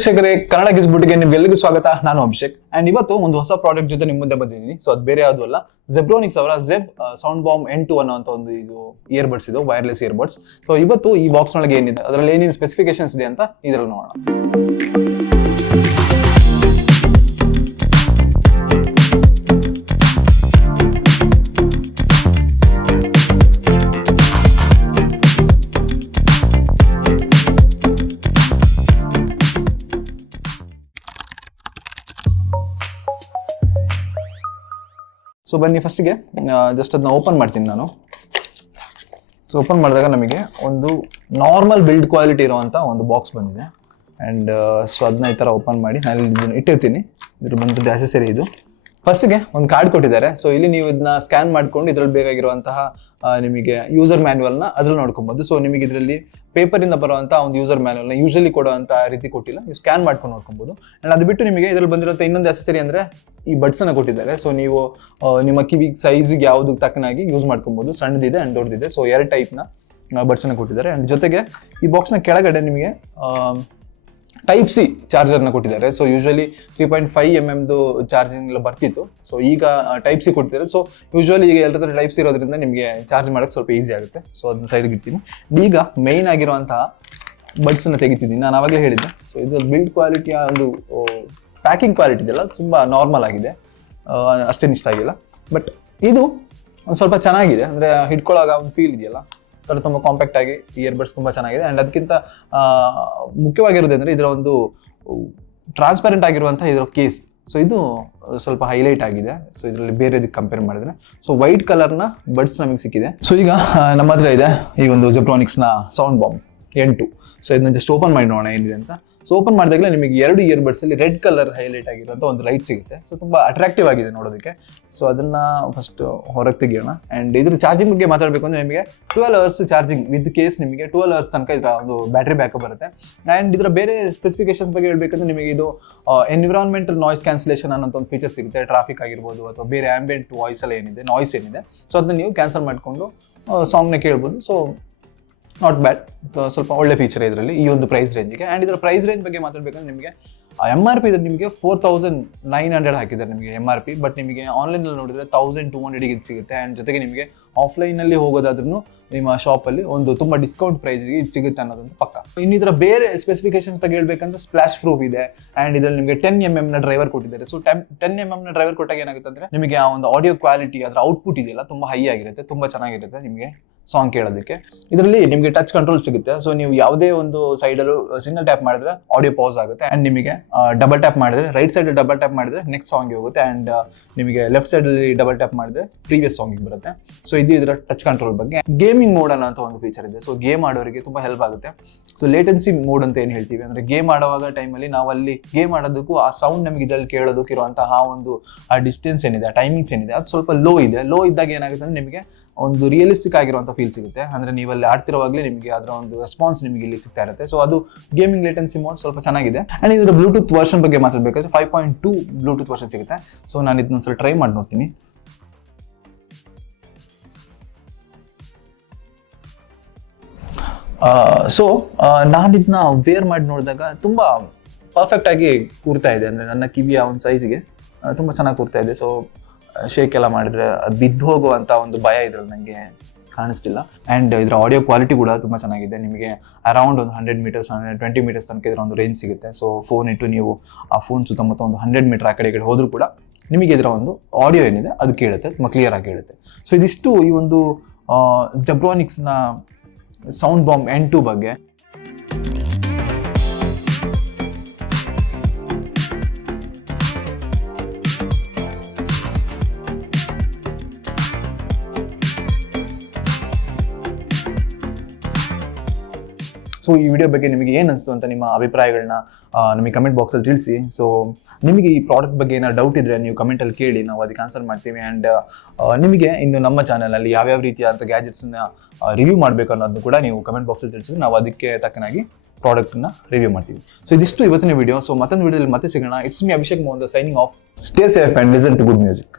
ವೀಕ್ಷಕರೇ, ಕನ್ನಡ ಗಿಸ್ಬಿಟ್ಟಿಗೆ ನಿಮ್ಗೆಲ್ಲರಿಗೂ ಸ್ವಾಗತ. ನಾನು ಅಭಿಷೇಕ್ ಅಂಡ್ ಇವತ್ತು ಒಂದು ಹೊಸ ಪ್ರಾಡಕ್ಟ್ ಜೊತೆ ನಿಮ್ಮ ಮುಂದೆ ಬಂದಿದ್ದೀನಿ. ಸೊ ಅದು ಬೇರೆ ಯಾವುದು ಅಲ್ಲ, Zebronics ಅವರ Zeb ಸೌಂಡ್ ಬಾಂಬ್ N2 ಅನ್ನುವಂತ ಒಂದು ಇದು ಇಯರ್ಬಡ್ಸ್, ಇದು ವೈರ್ಲೆಸ್ ಇಯರ್ಬಡ್ಸ್. ಸೊ ಇವತ್ತು ಈ ಬಾಕ್ಸ್ ನೊಳಗೆ ಏನಿದೆ, ಅದರಲ್ಲಿ ಏನೇನು ಸ್ಪೆಸಿಫಿಕೇಶನ್ಸ್ ಇದೆ ಅಂತ ಇದರಲ್ಲಿ ನೋಡೋಣ. ಸೊ ಬನ್ನಿ, ಫಸ್ಟಿಗೆ ಜಸ್ಟ್ ಅದನ್ನ ಓಪನ್ ಮಾಡ್ತೀನಿ ನಾನು. ಸೊ ಓಪನ್ ಮಾಡಿದಾಗ ನಮಗೆ ಒಂದು ನಾರ್ಮಲ್ ಬಿಲ್ಡ್ ಕ್ವಾಲಿಟಿ ಇರುವಂಥ ಒಂದು ಬಾಕ್ಸ್ ಬಂದಿದೆ. ಆ್ಯಂಡ್ ಸೊ ಅದನ್ನ ಈ ಥರ ಓಪನ್ ಮಾಡಿ ನಾನು ಇದನ್ನು ಇಟ್ಟಿರ್ತೀನಿ. ಇದ್ರ ಬಂದದ್ದು ಆಕ್ಸೆಸರಿ ಇದು. ಫಸ್ಟಿಗೆ ಒಂದು ಕಾರ್ಡ್ ಕೊಟ್ಟಿದ್ದಾರೆ. ಸೊ ಇಲ್ಲಿ ನೀವು ಇದನ್ನ ಸ್ಕ್ಯಾನ್ ಮಾಡ್ಕೊಂಡು ಇದ್ರಲ್ಲಿ ಬೇಕಾಗಿರುವಂತಹ ನಿಮಗೆ ಯೂಸರ್ ಮ್ಯಾನ್ಯುವಲ್ನ ಅದ್ರಲ್ಲಿ ನೋಡ್ಕೊಬೋದು. ಸೊ ನಿಮಗೆ ಇದರಲ್ಲಿ ಪೇಪರಿಂದ ಬರುವಂಥ ಒಂದು ಯೂಸರ್ ಮ್ಯಾನ್ಯುವಲ್ನ ಯೂಶಲಿ ಕೊಡುವಂಥ ರೀತಿ ಕೊಟ್ಟಿಲ್ಲ, ನೀವು ಸ್ಕ್ಯಾನ್ ಮಾಡ್ಕೊಂಡು ನೋಡ್ಕೊಬೋದು. ಆ್ಯಂಡ್ ಅದು ಬಿಟ್ಟು ನಿಮಗೆ ಇದರಲ್ಲಿ ಬಂದಿರುವಂಥ ಇನ್ನೊಂದು ಆಕ್ಸೆಸರಿ ಅಂದರೆ ಈ ಬಡ್ಸನ್ನು ಕೊಟ್ಟಿದ್ದಾರೆ. ಸೊ ನೀವು ನಿಮ್ಮ ಕಿವಿ ಸೈಜಿಗೆ ಯಾವುದು ತಕ್ಕನಾಗಿ ಯೂಸ್ ಮಾಡ್ಕೊಬೋದು. ಸಣ್ಣದಿದೆ ಆ್ಯಂಡ್ ದೊಡ್ಡದಿದೆ. ಸೊ ಎರಡು ಟೈಪ್ನ ಬಡ್ಸನ್ನು ಕೊಟ್ಟಿದ್ದಾರೆ. ಆ್ಯಂಡ್ ಜೊತೆಗೆ ಈ ಬಾಕ್ಸ್ನ ಕೆಳಗಡೆ ನಿಮಗೆ ಟೈಪ್ ಸಿ ಚಾರ್ಜರ್ನ ಕೊಟ್ಟಿದ್ದಾರೆ. ಸೊ ಯೂಶಲಿ 3.5 mm ಚಾರ್ಜಿಂಗ್ ಎಲ್ಲ ಬರ್ತಿತ್ತು. ಸೊ ಈಗ ಟೈಪ್ ಸಿ ಕೊಡ್ತಿದ್ದಾರೆ. ಸೊ ಯೂಶಲಿ ಈಗ ಎಲ್ಲರ ಹತ್ರ ಟೈಪ್ ಸಿ ಇರೋದ್ರಿಂದ ನಿಮಗೆ ಚಾರ್ಜ್ ಮಾಡೋಕ್ಕೆ ಸ್ವಲ್ಪ ಈಸಿ ಆಗುತ್ತೆ. ಸೊ ಅದನ್ನ ಸೈಡ್ಗೆ ಇಡ್ತೀನಿ. ಈಗ ಮೇಯ್ನ್ ಆಗಿರುವಂತಹ ಬಡ್ಸನ್ನು ತೆಗಿತಿದ್ದೀನಿ. ನಾನು ಆವಾಗಲೇ ಹೇಳಿದ್ದೆ. ಸೊ ಇದು ಬಿಲ್ಡ್ ಕ್ವಾಲಿಟಿಯ ಒಂದು ಪ್ಯಾಕಿಂಗ್ ಕ್ವಾಲಿಟಿ ಇದೆಲ್ಲ ತುಂಬ ನಾರ್ಮಲ್ ಆಗಿದೆ, ಅಷ್ಟೇನು ಇಷ್ಟ ಆಗಿಲ್ಲ. ಬಟ್ ಇದು ಒಂದು ಸ್ವಲ್ಪ ಚೆನ್ನಾಗಿದೆ, ಅಂದರೆ ಹಿಡ್ಕೊಳ್ಳೋವಾಗ ಒಂದು ಫೀಲ್ ಇದೆಯಲ್ಲ, ಅದು ತುಂಬ ಕಾಂಪ್ಯಾಕ್ಟ್ ಆಗಿ ಇಯರ್ಬಡ್ಸ್ ತುಂಬ ಚೆನ್ನಾಗಿದೆ. ಆ್ಯಂಡ್ ಅದಕ್ಕಿಂತ ಮುಖ್ಯವಾಗಿರೋದಂದರೆ ಇದರ ಒಂದು ಟ್ರಾನ್ಸ್ಪರೆಂಟ್ ಆಗಿರುವಂಥ ಇದರ ಕೇಸ್. ಸೊ ಇದು ಸ್ವಲ್ಪ ಹೈಲೈಟ್ ಆಗಿದೆ. ಸೊ ಇದರಲ್ಲಿ ಬೇರೆದಕ್ಕೆ ಕಂಪೇರ್ ಮಾಡಿದ್ರೆ ಸೊ ವೈಟ್ ಕಲರ್ನ ಬಡ್ಸ್ ನಮಗೆ ಸಿಕ್ಕಿದೆ. ಸೊ ಈಗ ನಮ್ಮ ಹತ್ರ ಇದೆ ಈ ಒಂದು Zebronicsನ ಸೌಂಡ್ ಬಾಂಬ್ N2. ಸೊ ಇದನ್ನ ಜಸ್ಟ್ ಓಪನ್ ಮಾಡಿ ನೋಡೋಣ ಏನಿದೆ ಅಂತ. ಸೊ ಓಪನ್ ಮಾಡಿದಾಗಲೇ ನಿಮಗೆ ಎರಡು ಇಯರ್ಬಡ್ಸಲ್ಲಿ ರೆಡ್ ಕಲರ್ ಹೈಲೈಟ್ ಆಗಿರೋಂಥ ಒಂದು ಲೈಟ್ ಸಿಗುತ್ತೆ. ಸೊ ತುಂಬ ಅಟ್ರಾಕ್ಟಿವ್ ಆಗಿದೆ ನೋಡೋದಕ್ಕೆ. ಸೊ ಅದನ್ನು ಫಸ್ಟ್ ಹೊರಗೆ ತೆಗಿಯೋಣ. ಆ್ಯಂಡ್ ಇದ್ರ ಚಾರ್ಜಿಂಗ್ ಬಗ್ಗೆ ಮಾತಾಡಬೇಕು ಅಂದರೆ ನಿಮಗೆ 12 hours ಚಾರ್ಜಿಂಗ್ ವಿತ್ ಕೇಸ್ ನಿಮಗೆ 12 hours ತನಕ ಇದರ ಒಂದು ಬ್ಯಾಟ್ರಿ ಬ್ಯಾಕಪ್ ಬರುತ್ತೆ. ಆ್ಯಂಡ್ ಇದರ ಬೇರೆ ಸ್ಪೆಸಿಫಿಕೇಶನ್ಸ್ ಬಗ್ಗೆ ಹೇಳಬೇಕಂದ್ರೆ ನಿಮಗೆ ಇದು ಎನ್ವಿರಾನ್ಮೆಂಟಲ್ ನಾಯ್ಸ್ ಕ್ಯಾನ್ಸಲೇಷನ್ ಅನ್ನೋಂಥ ಒಂದು ಫೀಚರ್ ಸಿಗುತ್ತೆ. ಟ್ರಾಫಿಕ್ ಆಗಿರ್ಬೋದು ಅಥವಾ ಬೇರೆ ಆಂಬಿಯಂಟ್ ವಾಯ್ಸ್ ಎಲ್ಲ ಏನಿದೆ, ನಾಯ್ಸ್ ಏನಿದೆ, ಸೊ ಅದನ್ನ ನೀವು ಕ್ಯಾನ್ಸಲ್ ಮಾಡಿಕೊಂಡು ಸಾಂಗ್ನ ಕೇಳ್ಬೋದು. ಸೊ ನಾಟ್ ಬ್ಯಾಡ್, ಸ್ವಲ್ಪ ಒಳ್ಳೆ ಫೀಚರ್ ಇದರಲ್ಲಿ ಈ ಒಂದು ಪ್ರೈಸ್ ರೇಂಜಿಗೆ. ಆ್ಯಂಡ್ ಇದರ ಪ್ರೈಸ್ ರೇಂಜ್ ಬಗ್ಗೆ ಮಾತಾಡಬೇಕಂದ್ರೆ ನಿಮಗೆ MRP ಇದೆ ನಿಮಗೆ 4900 ಹಾಕಿದ್ದಾರೆ ನಿಮಗೆ MRP. ಬಟ್ ನಿಮಗೆ ಆನ್ಲೈನಲ್ಲಿ ನೋಡಿದರೆ 1200 ಇದು ಸಿಗುತ್ತೆ. ಆ್ಯಂಡ್ ಜೊತೆಗೆ ನಿಮಗೆ ಆಫ್ಲೈನಲ್ಲಿ ಹೋಗೋದಾದ್ರೂ ನಿಮ್ಮ ಶಾಪಲ್ಲಿ ಒಂದು ತುಂಬ ಡಿಸ್ಕೌಂಟ್ ಪ್ರೈಸ್ಗೆ ಇದು ಸಿಗುತ್ತೆ ಅನ್ನೋದಂತ ಪಕ್ಕ. ಇನ್ನು ಇದರ ಬೇರೆ ಸ್ಪೆಸಿಫಿಕೇಶನ್ಸ್ ಬಗ್ಗೆ ಹೇಳಬೇಕಂದ್ರೆ ಸ್ಪ್ಲಾಶ್ ಪ್ರೂಫ್ ಇದೆ. ಆ್ಯಂಡ್ ಇದರಲ್ಲಿ ನಿಮಗೆ 10 mm ಡ್ರೈವರ್ ಕೊಟ್ಟಿದ್ದಾರೆ. ಸೊ 10 mm ಡ್ರೈವರ್ ಕೊಟ್ಟಾಗ ಏನಾಗುತ್ತೆ ಅಂದರೆ ನಿಮಗೆ ಆ ಒಂದು ಆಡಿಯೋ ಕ್ವಾಲಿಟಿ, ಅದರ ಔಟ್ಪುಟ್ ಇದೆಯಲ್ಲ ತುಂಬ ಹೈ ಆಗಿರುತ್ತೆ, ತುಂಬ ಚೆನ್ನಾಗಿರುತ್ತೆ ನಿಮಗೆ ಸಾಂಗ್ ಕೇಳೋದಕ್ಕೆ. ಇದರಲ್ಲಿ ನಿಮಗೆ ಟಚ್ ಕಂಟ್ರೋಲ್ ಸಿಗುತ್ತೆ. ಸೊ ನೀವು ಯಾವುದೇ ಒಂದು ಸೈಡಲ್ಲೂ ಸಿಂಗಲ್ ಟ್ಯಾಪ್ ಮಾಡಿದ್ರೆ ಆಡಿಯೋ ಪಾಸ್ ಆಗುತ್ತೆ. ಆ್ಯಂಡ್ ನಿಮಗೆ ಡಬಲ್ ಟ್ಯಾಪ್ ಮಾಡಿದ್ರೆ, ರೈಟ್ ಸೈಡ್ ಡಬಲ್ ಟ್ಯಾಪ್ ಮಾಡಿದ್ರೆ ನೆಕ್ಸ್ಟ್ ಸಾಂಗಿಗೆ ಹೋಗುತ್ತೆ. ಆ್ಯಂಡ್ ನಿಮಗೆ ಲೆಫ್ಟ್ ಸೈಡಲ್ಲಿ ಡಬಲ್ ಟ್ಯಾಪ್ ಮಾಡಿದ್ರೆ ಪ್ರೀವಿಯಸ್ ಸಾಂಗಿಗೆ ಬರುತ್ತೆ. ಸೊ ಇದು ಇದರ ಟಚ್ ಕಂಟ್ರೋಲ್ ಬಗ್ಗೆ. ಗೇಮಿಂಗ್ ಮೋಡ್ ಅನ್ನೋ ಒಂದು ಫೀಚರ್ ಇದೆ. ಸೊ ಗೇಮ್ ಆಡೋರಿಗೆ ತುಂಬ ಹೆಲ್ಪ್ ಆಗುತ್ತೆ. ಸೊ ಲೇಟೆನ್ಸಿ ಮೋಡ್ ಅಂತ ಏನು ಹೇಳ್ತೀವಿ ಅಂದರೆ, ಗೇಮ್ ಆಡುವಾಗ ಟೈಮಲ್ಲಿ ನಾವು ಅಲ್ಲಿ ಗೇಮ್ ಆಡೋದಕ್ಕೂ ಆ ಸೌಂಡ್ ನಮಗೆ ಇದರಲ್ಲಿ ಕೇಳೋದಕ್ಕೆ ಇರುವಂತಹ ಒಂದು ಆ ಡಿಸ್ಟೆನ್ಸ್ ಏನಿದೆ, ಆ ಟೈಮಿಂಗ್ಸ್ ಏನಿದೆ, ಅದು ಸ್ವಲ್ಪ ಲೋ ಇದೆ. ಲೋ ಇದ್ದಾಗ ಏನಾಗುತ್ತೆ ಅಂದರೆ ನಿಮಗೆ ಒಂದು ರಿಯಲಿಸ್ಟಿಕ್ ಆಗಿರುವಂಥ ಫೀಲ್ ಸಿಗುತ್ತೆ. ಅಂದರೆ ನೀವಲ್ಲಿ ಆಡ್ತಿರೋವಾಗಲೇ ನಿಮಗೆ ಅದರ ಒಂದು ರೆಸ್ಪಾನ್ಸ್ ನಿಮಗೆ ಇಲ್ಲಿ ಸಿಗ್ತಾ ಇರುತ್ತೆ. ಸೊ ಅದು ಗೇಮಿಂಗ್ ಲೇಟೆನ್ಸಿ ಮೋಡ್ ಸ್ವಲ್ಪ ಚೆನ್ನಾಗಿದೆ. ಆ್ಯಂಡ್ ಇದರ ಬ್ಲೂಟೂತ್ ವರ್ಷನ್ ಬಗ್ಗೆ ಮಾತಾಡಬೇಕಾದ್ರೆ 5.2 ಬ್ಲೂಟೂತ್ ವರ್ಷನ್ ಸಿಗುತ್ತೆ. ಸೊ ನಾನು ಇದನ್ನೊಂದ್ಸಲ ಟ್ರೈ ಮಾಡಿ ನೋಡ್ತೀನಿ. ಸೊ ನಾನು ಇದನ್ನ ವೇರ್ ಮಾಡಿ ನೋಡಿದಾಗ ತುಂಬ ಪರ್ಫೆಕ್ಟಾಗಿ ಕೂರ್ತಾ ಇದೆ. ಅಂದರೆ ನನ್ನ ಕಿವಿಯ ಒಂದು ಸೈಜಿಗೆ ತುಂಬ ಚೆನ್ನಾಗಿ ಕೂರ್ತಾ ಇದೆ. ಸೊ ಶೇಕ್ ಎಲ್ಲ ಮಾಡಿದ್ರೆ ಅದು ಬಿದ್ದು ಹೋಗುವಂಥ ಒಂದು ಭಯ ಇದರಲ್ಲಿ ನನಗೆ ಕಾಣಿಸ್ತಿಲ್ಲ. ಆ್ಯಂಡ್ ಇದರ ಆಡಿಯೋ ಕ್ವಾಲಿಟಿ ಕೂಡ ತುಂಬ ಚೆನ್ನಾಗಿದೆ. ನಿಮಗೆ ಅರೌಂಡ್ ಒಂದು 100 meters 120 meters ತನಕ ಇದರ ಒಂದು ರೇಂಜ್ ಸಿಗುತ್ತೆ. ಸೊ ಫೋನ್ ಇಟ್ಟು ನೀವು ಆ ಫೋನ್ ಸುತ್ತಮುತ್ತ ಒಂದು 100 meter ಆ ಕಡೆ ಹೋದರೂ ಕೂಡ ನಿಮಗೆ ಇದರ ಒಂದು ಆಡಿಯೋ ಏನಿದೆ ಅದು ಕೇಳುತ್ತೆ, ತುಂಬ ಕ್ಲಿಯರ್ ಆಗಿ ಕೇಳುತ್ತೆ. ಸೊ ಇದಿಷ್ಟು ಈ ಒಂದು Zebronicsನ ಸೌಂಡ್ ಬಾಂಬ್ N2 ಬಗ್ಗೆ. ಸೊ ಈ ವಿಡಿಯೋ ಬಗ್ಗೆ ನಿಮಗೆ ಏನು ಅನಿಸ್ತು ಅಂತ ನಿಮ್ಮ ಅಭಿಪ್ರಾಯಗಳನ್ನ ನಮಗೆ ಕಮೆಂಟ್ ಬಾಕ್ಸಲ್ಲಿ ತಿಳಿಸಿ. ಸೊ ನಿಮಗೆ ಈ ಪ್ರಾಡಕ್ಟ್ ಬಗ್ಗೆ ಏನಾದ್ರು ಡೌಟ್ ಇದ್ದರೆ ನೀವು ಕಮೆಂಟಲ್ಲಿ ಕೇಳಿ, ನಾವು ಅದಕ್ಕೆ ಆನ್ಸರ್ ಮಾಡ್ತೀವಿ. ಆ್ಯಂಡ್ ನಿಮಗೆ ಇನ್ನು ನಮ್ಮ ಚಾನಲಲ್ಲಿ ಯಾವ್ಯಾವ ರೀತಿಯಾದಂಥ ಗ್ಯಾಜೆಟ್ಸನ್ನ ರಿವ್ಯೂ ಮಾಡಬೇಕು ಅನ್ನೋದನ್ನು ಕೂಡ ನೀವು ಕಮೆಂಟ್ ಬಾಕ್ಸಲ್ಲಿ ತಿಳಿಸಿದ್ರೆ ನಾವು ಅದಕ್ಕೆ ತಕ್ಕನಾಗಿ ಪ್ರಾಡಕ್ಟ್ನ ರಿವ್ಯೂ ಮಾಡ್ತೀವಿ. ಸೊ ಇದಿಷ್ಟು ಇವತ್ತಿನ ವಿಡಿಯೋ. ಸೊ ಮತ್ತೊಂದು ವಿಡಿಯೋದಲ್ಲಿ ಮತ್ತೆ ಸಿಗೋಣ. It's me Abhishek Mohan signing off. Stay safe and listen to good music.